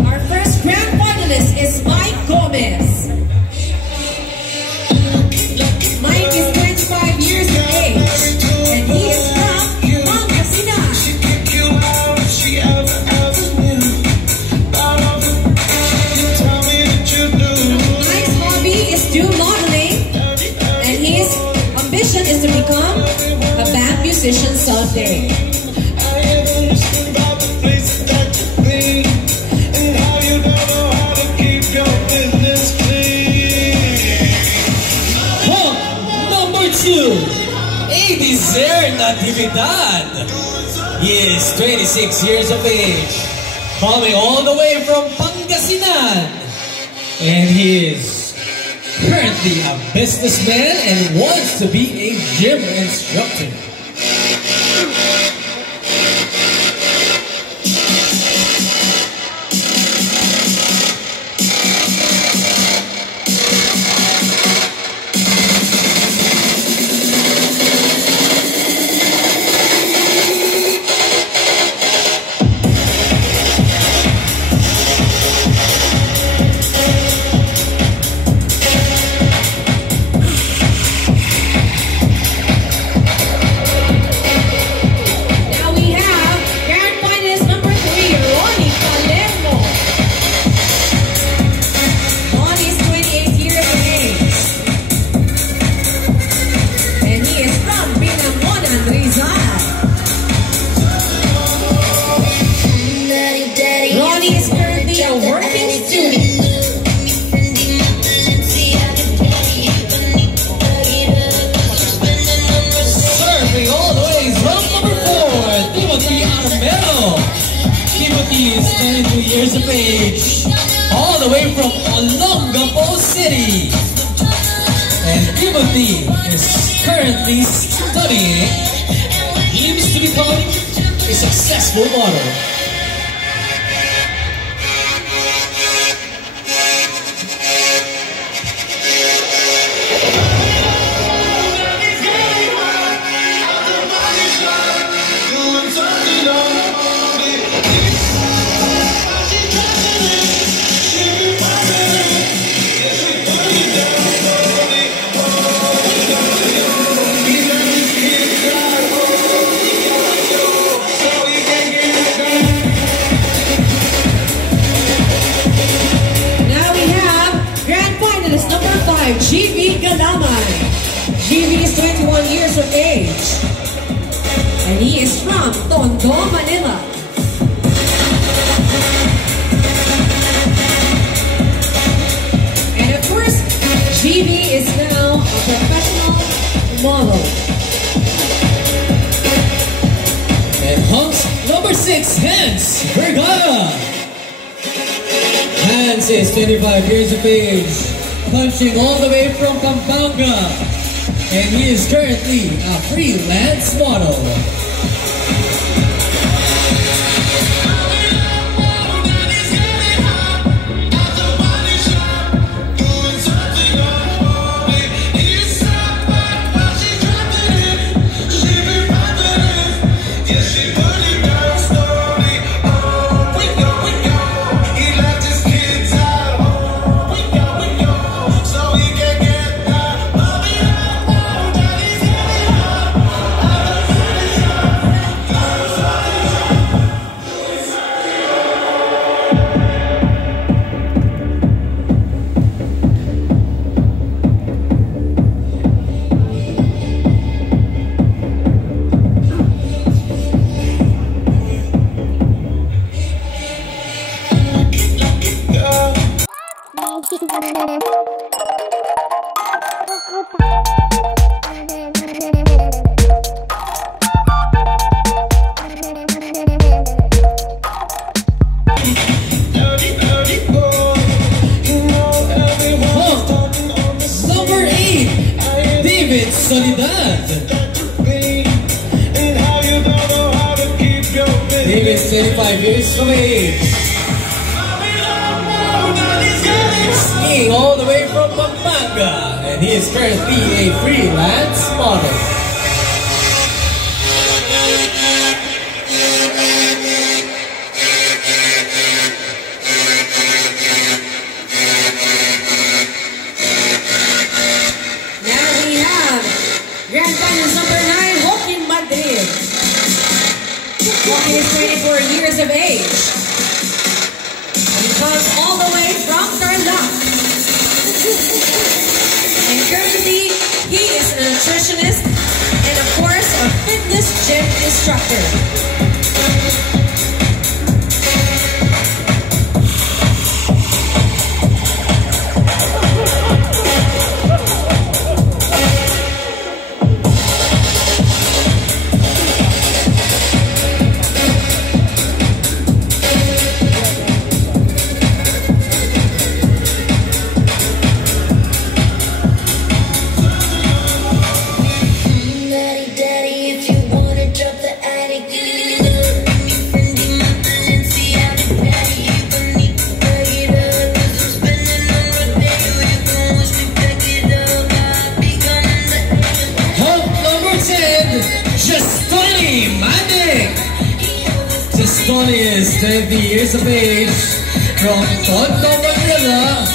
Our first grand finalist is Mike Gomez. Mike is 25 years of age, and he is from Hunk. Mike's hobby is do modeling, and his ambition is to become a band musician someday. Natividad. He is 26 years of age, coming all the way from Pangasinan, and he is currently a businessman and wants to be a gym instructor. Years of age, all the way from Olongapo City, and Timothy is currently studying and aims to become a successful model. GB is 21 years of age, and he is from Tondo, Manila. And of course, GB is now a professional model. And Hunks number 6, Hans Vergara. Hans is 25 years of age, punching all the way from Pampanga, and he is currently a freelance model. David's 25 years of age. Skiing all the way from Pampanga, and he is currently a freelance model. comes all the way from Tarlac. And currently, he is a nutritionist and of course, a fitness gym instructor. Tony is 20 years of age from Tondo, Manila.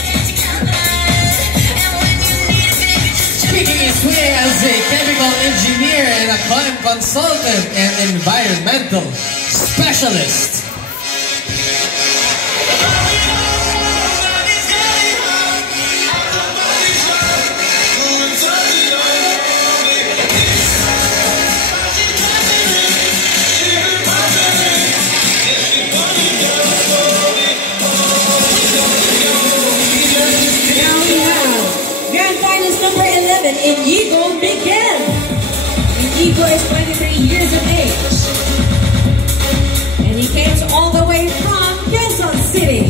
Speaking his way as a chemical engineer and a consultant and environmental specialist. Inigo Miguel. Inigo is 23 years of age. And he came all the way from Quezon City.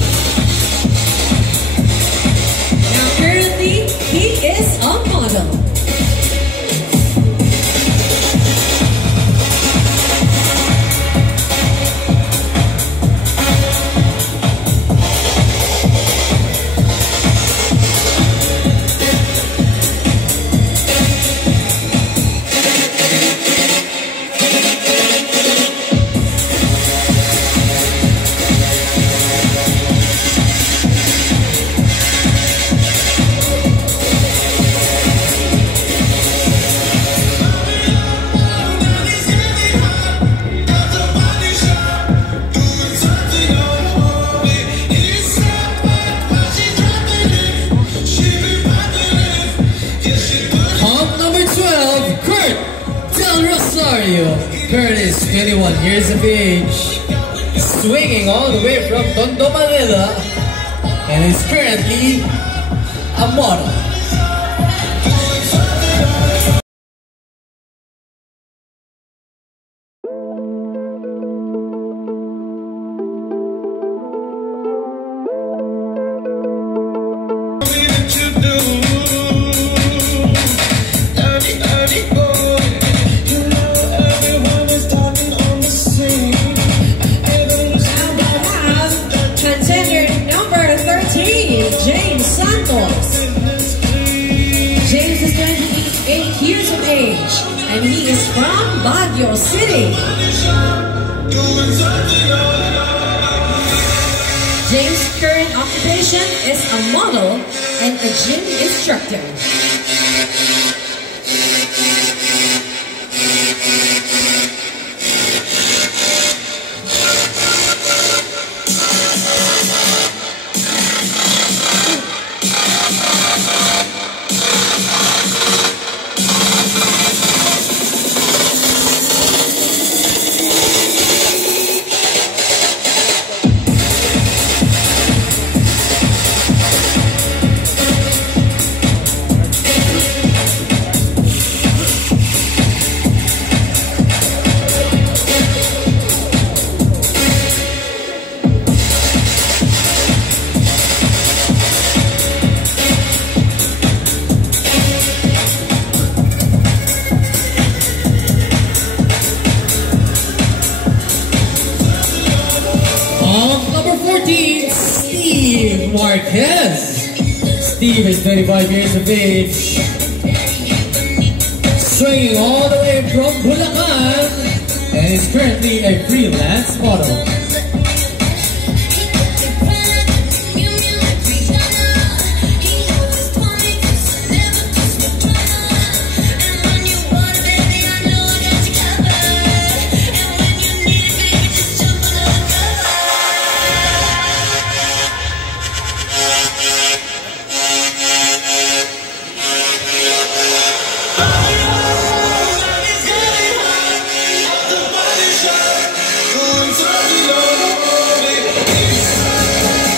Now currently, he is a model. Kurt is 21 years of age, swinging all the way from Tondo, Manila, and is currently a model. And he is from Baguio City. James' current occupation is a model and a gym instructor. Steve is 35 years of age, swinging all the way from Bulacan, and is currently a freelance model.